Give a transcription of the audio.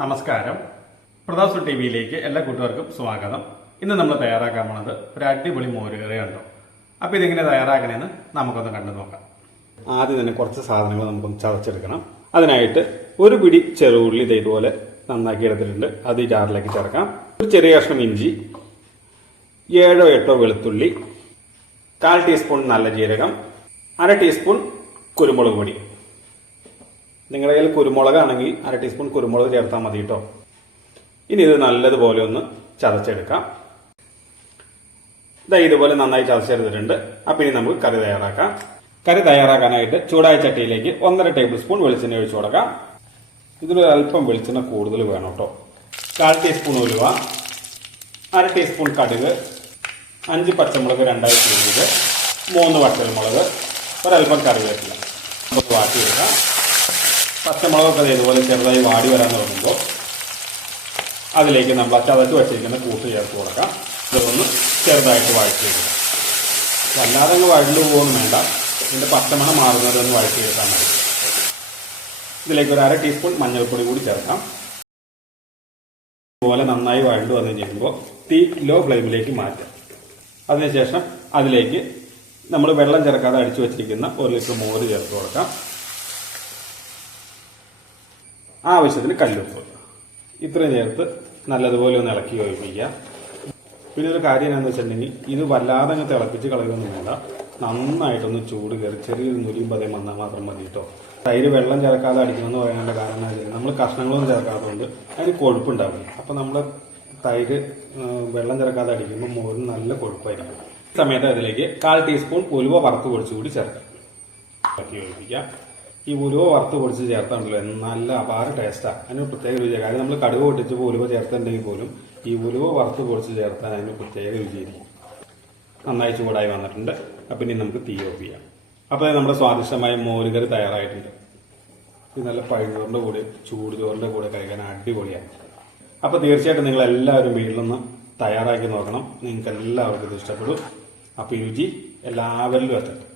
നമസ്കാരം. പ്രതാസു ടി വിയിലേക്ക് എല്ലാ കൂട്ടുകാർക്കും സ്വാഗതം. ഇന്ന് നമ്മൾ തയ്യാറാക്കാൻ പോണത് ഒരു അടിപൊളി മോരുകറിയുണ്ടോ അപ്പോൾ ഇതിങ്ങനെ തയ്യാറാക്കണേന്ന് നമുക്കൊന്ന് കണ്ടു നോക്കാം. ആദ്യം തന്നെ കുറച്ച് സാധനങ്ങൾ നമുക്കൊന്ന് ചതച്ചെടുക്കണം. അതിനായിട്ട് ഒരു പിടി ചെറുള്ളി ഇതേപോലെ നന്നാക്കി എടുത്തിട്ടുണ്ട്. അത് ഈ ജാറിലേക്ക് ചേർക്കാം. ഒരു ചെറിയ കഷ്ണം ഇഞ്ചി ഏഴോ എട്ടോ വെളുത്തുള്ളി കാൽ ടീസ്പൂൺ നല്ല ജീരകം അര ടീസ്പൂൺ കുരുമുളക് പൊടി. നിങ്ങളുടെ കയ്യിൽ കുരുമുളകാണെങ്കിൽ അര ടീസ്പൂൺ കുരുമുളക് ചേർത്താൽ മതി കേട്ടോ ഇനി ഇത് നല്ലതുപോലെ ഒന്ന് ചതച്ചെടുക്കാം. ഇതാ ഇതുപോലെ നന്നായി ചതച്ചെടുത്തിട്ടുണ്ട്. അപ്പം ഇനി നമുക്ക് കറി തയ്യാറാക്കാം. കറി തയ്യാറാക്കാനായിട്ട് ചൂടായ ചട്ടിയിലേക്ക് ഒന്നര ടേബിൾ സ്പൂൺ വെളിച്ചെണ്ണ ഒഴിച്ചു കൊടുക്കാം. ഇതിലൊരു അല്പം വെളിച്ചെണ്ണ കൂടുതൽ വേണം കേട്ടോ കാൽ ടീസ്പൂൺ ഉലുവ അര ടീസ്പൂൺ കടുക് അഞ്ച് പച്ചമുളക് രണ്ടായി പിഴിഞ്ഞത് മൂന്ന് വറ്റൽമുളക് ഒരല്പം കറിവേപ്പില. നമുക്ക് വാട്ടിയെടുക്കാം. പച്ചമുളകൊക്കെ ഇതുപോലെ ചെറുതായി വാടി വരാൻ തുടങ്ങുമ്പോൾ അതിലേക്ക് നമ്മൾ ചതച്ച് വച്ചിരിക്കുന്ന കൂട്ട് ചേർത്ത് കൊടുക്കാം. ഇതൊന്ന് ചെറുതായിട്ട് വഴറ്റിയെടുക്കാം. വല്ലാതെ അങ്ങ് വഴണ്ടു പോകുന്നു വേണ്ട. ഇതിന്റെ പച്ചമണം മാറുന്നത് ഒന്ന് വഴറ്റിയെടുത്താൽ മതി. ഇതിലേക്ക് ഒരു അര ടീസ്പൂൺ മഞ്ഞൾപ്പൊടി കൂടി ചേർക്കാം. ഇതുപോലെ നന്നായി വഴണ്ടു വന്നു കഴിയുമ്പോൾ തീ ലോ ഫ്ലെയിമിലേക്ക് മാറ്റാം. അതിനുശേഷം അതിലേക്ക് നമ്മൾ വെള്ളം ചേർക്കാതെ അടിച്ചു വെച്ചിരിക്കുന്ന ഒരു ലിറ്റർ മോര് ചേർത്ത് കൊടുക്കാം. ആവശ്യത്തിന് കല്ലുപ്പ്. ഇത്രയും ചേർത്ത് നല്ലതുപോലെ ഒന്ന് ഇളക്കി യോജിപ്പിക്കുക പിന്നെ ഒരു കാര്യം എന്താണെന്ന് വെച്ചിട്ടുണ്ടെങ്കിൽ ഇത് വല്ലാതെ അങ്ങ് തിളപ്പിച്ച് കളയൊന്നും വേണ്ട. നന്നായിട്ടൊന്ന് ചൂട് കയറി ചെറിയൊരു നുരിയും പതയും വന്നാൽ മാത്രം മതി കേട്ടോ. തൈര് വെള്ളം ചേർക്കാതെ അടിക്കണമെന്ന് പറയാനുള്ള കാരണം എന്താ വെച്ചാൽ നമ്മൾ കഷ്ണങ്ങളൊന്നും ചേർക്കാത്തതുകൊണ്ട് അതിന് കൊഴുപ്പുണ്ടാവില്ല അപ്പം നമ്മൾ തൈര് വെള്ളം ചേർക്കാതെ അടിക്കുമ്പോൾ മോരിന് നല്ല കൊഴുപ്പായിരിക്കും. സമയത്ത് അതിലേക്ക് കാൽ ടീസ്പൂൺ ഉലുവ വറുത്ത് പൊടിച്ചുകൂടി ചേർക്കാം. ഒഴിപ്പിക്കാം. ഈ ഉലുവ വറുത്ത് പൊടിച്ച് ചേർത്താണല്ലോ നല്ല അപാര ടേസ്റ്റാണ് അതിന് പ്രത്യേക രുചിയാണ് കാര്യം നമ്മൾ കടുവ പൊട്ടിച്ചപ്പോൾ ഉലുവ ചേർത്തിട്ടുണ്ടെങ്കിൽ പോലും ഈ ഉലുവ വറുത്ത് പൊടിച്ച് ചേർത്താൻ അതിന് പ്രത്യേക രുചിയായിരിക്കും നന്നായി ചൂടായി വന്നിട്ടുണ്ട്. അപ്പം ഇനി നമുക്ക് തീ ഓഫ് ചെയ്യാം. അപ്പോൾ നമ്മുടെ സ്വാദിഷ്ടമായ മോരുകറി തയ്യാറായിട്ടുണ്ട്. ഇത് നല്ല പഴുതോറിന്റെ കൂടെ ചൂട് ചോറിന്റെ കൂടെ കഴിക്കാൻ അടിപൊളിയാണ്. അപ്പോൾ തീർച്ചയായിട്ടും നിങ്ങൾ എല്ലാവരും വീട്ടിലൊന്ന് തയ്യാറാക്കി നോക്കണം. നിങ്ങൾക്ക് എല്ലാവർക്കും ഇത് ഇഷ്ടപ്പെടും. അപ്പോൾ ഈ രുചി എല്ലാവരിലും എത്തട്ടെ.